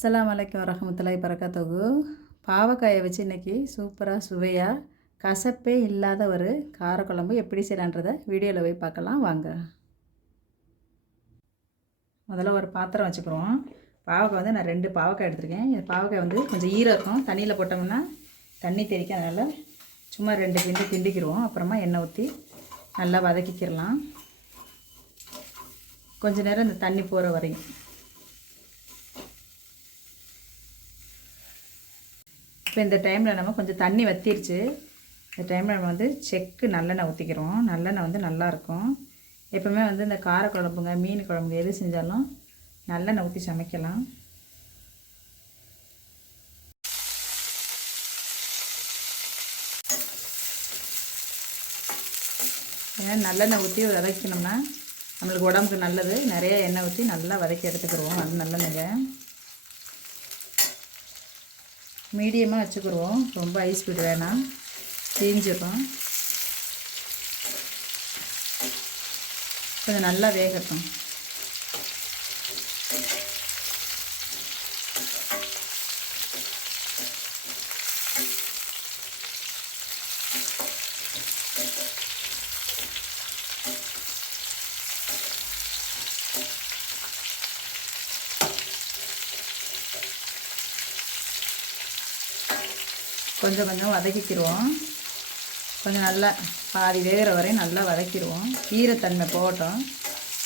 அஸ்லாம் வலைக்கம் வரமத்துலாய் பறக்கத்தொகு பாவக்காயை வச்சு இன்றைக்கி சூப்பராக சுவையாக கசப்பே இல்லாத ஒரு காரக்குழம்பு எப்படி செய்யலான்றதை வீடியோவில் போய் பார்க்கலாம். வாங்க. முதல்ல ஒரு பாத்திரம் வச்சுக்கிறோம். பாவக்காய் வந்து நான் ரெண்டு பாவக்காய் எடுத்திருக்கேன். இந்த பாவக்காய் வந்து கொஞ்சம் ஈரம் இருக்கும். தண்ணியில் போட்டோம்னா தண்ணி தெறிக்க அதனால் சும்மா ரெண்டு கிண்டு கிண்டிக்கிடுவோம். அப்புறமா எண்ணெய் ஊற்றி நல்லா வதக்கிக்கிடலாம். கொஞ்சம் நேரம் இந்த தண்ணி போகிற வரையும். இப்போ இந்த டைமில் நம்ம கொஞ்சம் தண்ணி வத்திருச்சு. இந்த டைமில் நம்ம வந்து செக்கு நல்லெண்ணெய் ஊற்றிக்கிறோம் நல்லெண்ணெய் வந்து நல்லாயிருக்கும் எப்போவுமே வந்து இந்த கார குழம்புங்க மீன் குழம்புங்க எது செஞ்சாலும் நல்லெண்ணெய் ஊற்றி சமைக்கலாம். ஏன்னா நல்லெண்ணெய் ஊற்றி வதக்கணும்னா நம்மளுக்கு உடம்புக்கு நல்லது. நிறைய எண்ணெய் ஊற்றி நல்லா வதக்கி எடுத்துக்கிடுவோம். அது நல்லெண்ணெய்ங்க. மீடியமாக வச்சுக்கிடுவோம். ரொம்ப ஹை ஸ்பீடு வேணாம். தீஞ்சிடும் கொஞ்சம் நல்லா வேகட்டும். கொஞ்சம் கொஞ்சம் வதக்கிக்கிடுவோம் கொஞ்சம் நல்லா பாதி வேகிற வரையும் நல்லா வதக்கிடுவோம் ஈரத்தன்மை போட்டோம்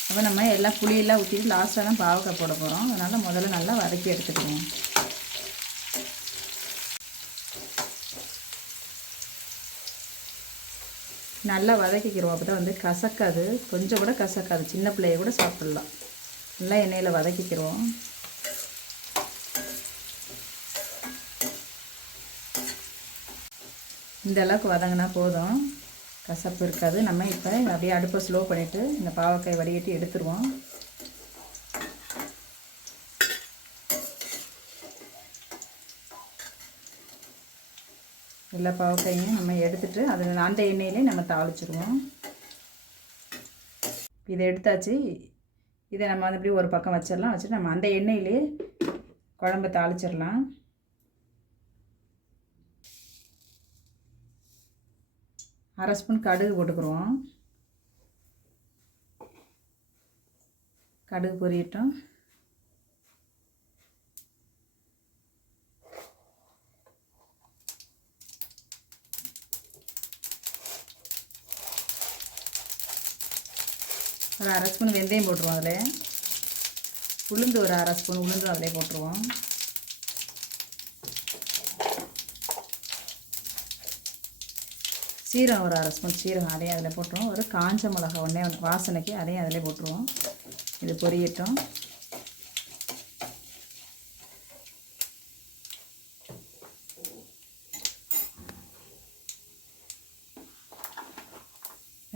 அப்போ நம்ம எல்லாம் புளியெல்லாம் ஊற்றிட்டு லாஸ்ட்டாக தான் பாவக்காய் போட போகிறோம் அதனால் முதல்ல நல்லா வதக்கி எடுத்துக்குவோம். நல்லா வதக்கிக்கிறோம் அப்போ தான் வந்து கசக்காது. கொஞ்சம் கூட கசக்காது. சின்ன பிள்ளைய கூட சாப்பிட்லாம். நல்லா எண்ணெயில் வதக்கிக்கிறோம் இந்த அளவுக்கு வதங்கினா போதும். கசப்பு இருக்காது. நம்ம இப்போ அப்படியே அடுப்பை ஸ்லோ பண்ணிவிட்டு இந்த பாவக்காய் வடிகட்டி எடுத்துருவோம். எல்லா பாவக்காயும் நம்ம எடுத்துகிட்டு அதில் அந்த எண்ணெயிலே நம்ம தாளிச்சிடுவோம் இதை எடுத்தாச்சு. இதை நம்ம வந்து ஒரு பக்கம் வச்சிடலாம். வச்சுட்டு நம்ம அந்த எண்ணெயிலே குழம்பு தாளிச்சிடலாம். அரை ஸ்பூன் கடுகு போட்டுக்கிறோம் கடுகு பொரியட்டும். ஒரு அரை ஸ்பூன் வெந்தயம் போட்டுருவோம் அதில். உளுந்து ஒரு அரை ஸ்பூன் உளுந்து அதிலே போட்டுருவோம். சீரகம் ஒரு அரை ஸ்பூன் சீரகம் அதையும் அதில் போட்டுருவோம். ஒரு காஞ்ச மிளகா ஒன்றே ஒன்று வாசனைக்கு அதையும் அதில் போட்டுருவோம். இது பொரியட்டும்.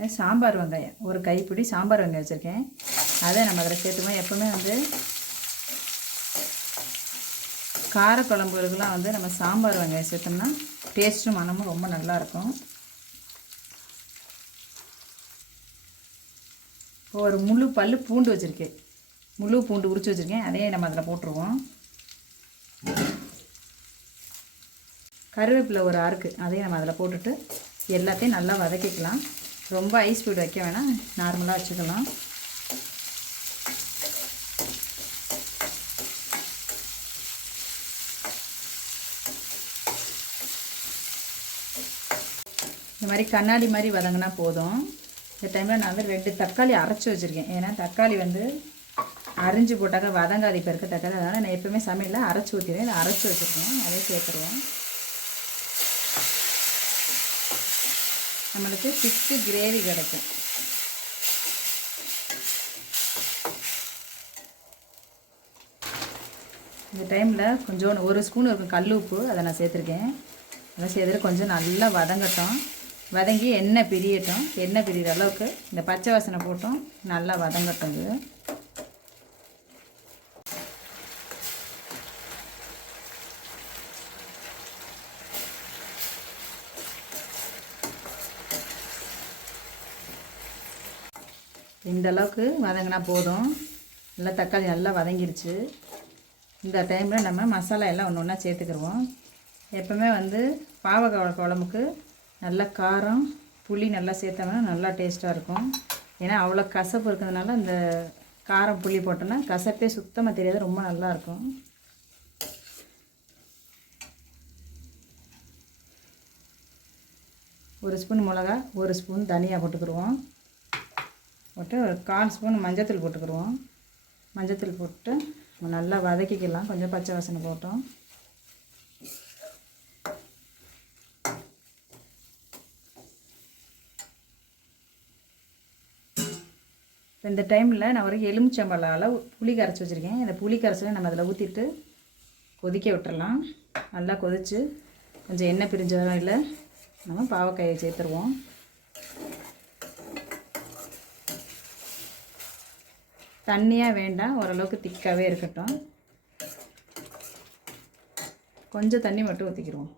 சாம்பார் வெங்காயம். ஒரு கைப்பிடி சாம்பார் வெங்காயம் வச்சுருக்கேன். அதை நம்ம அதில் சேர்த்துப்போம். எப்போவுமே வந்து காரக்குழம்புகளுக்கெல்லாம் வந்து நம்ம சாம்பார் வெங்காயம் சேர்த்தோம்னா டேஸ்ட்டும் மனமும் ரொம்ப நல்லாயிருக்கும் ஒரு முழு பல் பூண்டு வச்சுருக்கேன் முழு பூண்டு உரிச்சு வச்சுருக்கேன். அதையே நம்ம அதில் போட்டுருவோம். கருவேப்பிலை ஒரு அறுக்கு. அதையும் நம்ம அதில் போட்டுட்டு எல்லாத்தையும் நல்லா வதக்கிக்கலாம். ரொம்ப ஹை ஸ்பீடு வைக்க வேணாம். நார்மலாக வச்சுக்கலாம். இந்த மாதிரி கண்ணாடி மாதிரி வதங்கினா போதும். இந்த டைமில் நான் வந்து ரெண்டு தக்காளி அரைச்சி வச்சுருக்கேன். ஏன்னா தக்காளி வந்து அரிஞ்சு போட்டாக்க வதங்காது இப்போ இருக்க தக்காளி. அதனால் நான் எப்போவுமே சமையலில் அரைச்சி ஊற்றிடுவேன் இதை அரைச்சி வச்சுருக்கேன். அதே சேர்த்துருவோம். நம்மளுக்கு திக்கு கிரேவி கிடைக்கும். இந்த டைமில் கொஞ்சோண்டு ஒரு ஸ்பூன் இருக்கும் கல் உப்பு அதை நான் சேர்த்துருக்கேன். அதை சேர்த்துட்டு கொஞ்சம் நல்லா வதங்கட்டும். வதங்கி எண்ணெய் பிரியட்டும். எண்ணெய் பிரிகிற அளவுக்கு இந்த பச்சை வாசனை போட்டும். நல்லா வதங்கட்டும் இது. இந்த அளவுக்கு வதங்கினா போதும். நல்லா தக்காளி நல்லா வதங்கிருச்சு இந்த டைமில் நம்ம மசாலா எல்லாம் ஒன்று ஒன்றா சேர்த்துக்கிடுவோம் எப்போவுமே வந்து பாவக்காய் குழம்புக்கு நல்ல காரம் புளி நல்லா சேர்த்தோம்னா நல்லா டேஸ்ட்டாக இருக்கும். ஏன்னா அவ்வளோ கசப்பு இருக்கிறதுனால அந்த காரம் புளி போட்டோன்னா கசப்பே சுத்தமாக தெரியாது ரொம்ப நல்லாயிருக்கும் ஒரு ஸ்பூன் மிளகா ஒரு ஸ்பூன் தனியாக போட்டுக்கிடுவோம் போட்டு ஒரு கால் ஸ்பூன் மஞ்சத்தூள் போட்டுக்கிடுவோம் மஞ்சத்தூள் போட்டு நல்லா வதக்கிக்கலாம். கொஞ்சம் பச்சை வாசனை போட்டோம். இந்த டைமில் நான் ஒரு எலுமிச்சம்பழம் புளி கரைச்சி வச்சுருக்கேன். இந்த புளி கரைச்சலை நம்ம அதில் ஊற்றிட்டு கொதிக்க விட்டுறலாம். நல்லா கொதித்து கொஞ்சம் எண்ணெய் பிரிஞ்ச வரையில் நம்ம பாவக்காயை சேர்த்துருவோம். தண்ணியாக வேண்டாம் ஓரளவுக்கு திக்காகவே இருக்கட்டும். கொஞ்சம் தண்ணி மட்டும் ஊற்றிக்கிடுவோம்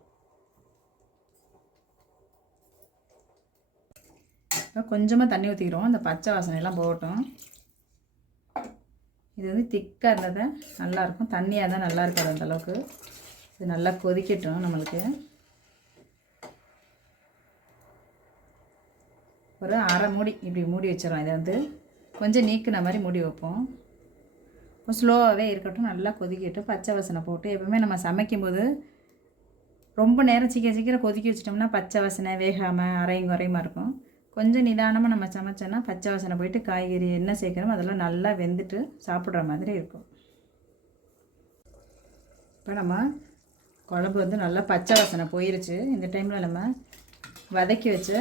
இப்போ கொஞ்சமாக தண்ணி ஊற்றிக்கிறோம் அந்த பச்சை வாசனையெல்லாம் போகட்டும். இது வந்து திக்காக இருந்ததை நல்லாயிருக்கும். தண்ணியாக தான் நல்லா இருக்காது அந்தளவுக்கு இது நல்லா கொதிக்கட்டும் நம்மளுக்கு. ஒரு அரை மூடி இப்படி மூடி வச்சிடலாம் இதை வந்து கொஞ்சம் நீக்கின மாதிரி மூடி வைப்போம். ஸ்லோவாகவே இருக்கட்டும். நல்லா கொதிக்கட்டும். பச்சை வாசனை போட்டு எப்பவுமே நம்ம சமைக்கும்போது ரொம்ப நேரம் சீக்கிரம் சீக்கிரம் கொதிக்க வச்சிட்டோம்னா பச்சை வாசனை வேகாமல் அரையும் குறையுமா இருக்கும். கொஞ்சம் நிதானமாக நம்ம சமைச்சோன்னா பச்சை வாசனை போயிட்டு காய்கறி என்ன சேர்க்குறோமோ அதெல்லாம் நல்லா வெந்துட்டு சாப்பிட்ற மாதிரி இருக்கும். இப்போ நம்ம குழம்பு வந்து நல்லா பச்சை வாசனை போயிருச்சு. இந்த டைமில் நம்ம வதக்கி வச்ச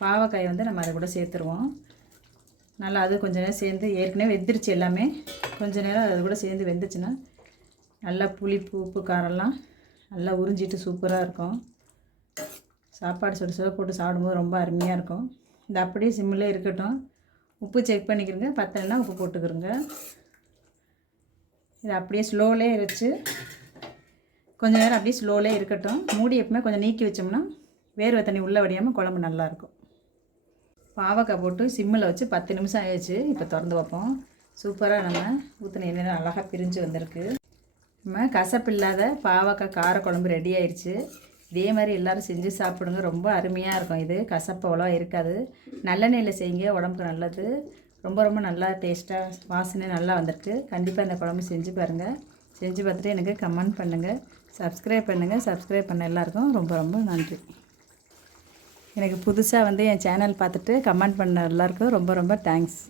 பாவக்காயை வந்து நம்ம அதை கூட சேர்த்துருவோம். நல்லா அது கொஞ்சம் நேரம் சேர்ந்து ஏற்கனவே வெந்துருச்சு எல்லாமே. கொஞ்ச நேரம் அது கூட சேர்ந்து வெந்துச்சுன்னா நல்லா புளிப்பு உப்பு காரம்லாம் நல்லா உறிஞ்சிட்டு சூப்பராக இருக்கும். சாப்பாடு சுட சுட போட்டு சாப்பிடும்போது ரொம்ப அருமையாக இருக்கும். இந்த அப்படியே சிம்மில் இருக்கட்டும். உப்பு செக் பண்ணிக்கிறங்க பத்தலைன்னா உப்பு போட்டுக்கிறோங்க இது அப்படியே ஸ்லோலே வச்சு கொஞ்ச நேரம் அப்படியே ஸ்லோலே இருக்கட்டும். மூடி எப்பவுமே கொஞ்சம் நீக்கி வச்சோம்னா வேர்வை தண்ணி உள்ளே வடியாமல் குழம்பு நல்லாயிருக்கும் பாவக்காய் போட்டு சிம்மில் வச்சு பத்து நிமிஷம் ஆயிடுச்சு. இப்போ திறந்து வைப்போம் சூப்பராக நம்ம ஊற்றின எண்ணெய் அழகாக பிரிஞ்சு வந்திருக்கு. நம்ம கசப்பு இல்லாத பாவக்காய் கார குழம்பு ரெடி ஆயிடுச்சு இதே மாதிரி எல்லோரும் செஞ்சு சாப்பிடுங்க. ரொம்ப அருமையாக இருக்கும் இது. கசப்பு இருக்காது. நல்லெண்ணெயில் செய்யுங்க. உடம்புக்கு நல்லது. ரொம்ப ரொம்ப நல்லா டேஸ்ட்டாக வாசனை நல்லா வந்திருக்கு. கண்டிப்பாக இந்த குழம்பு செஞ்சு பாருங்கள் செஞ்சு பார்த்துட்டு எனக்கு கமெண்ட் பண்ணுங்கள் சப்ஸ்கிரைப் பண்ணுங்கள் சப்ஸ்கிரைப் பண்ண எல்லாருக்கும் ரொம்ப ரொம்ப நன்றி. எனக்கு புதுசாக வந்து என் சேனல் பார்த்துட்டு கமெண்ட் பண்ண எல்லாருக்கும் ரொம்ப ரொம்ப தேங்க்ஸ்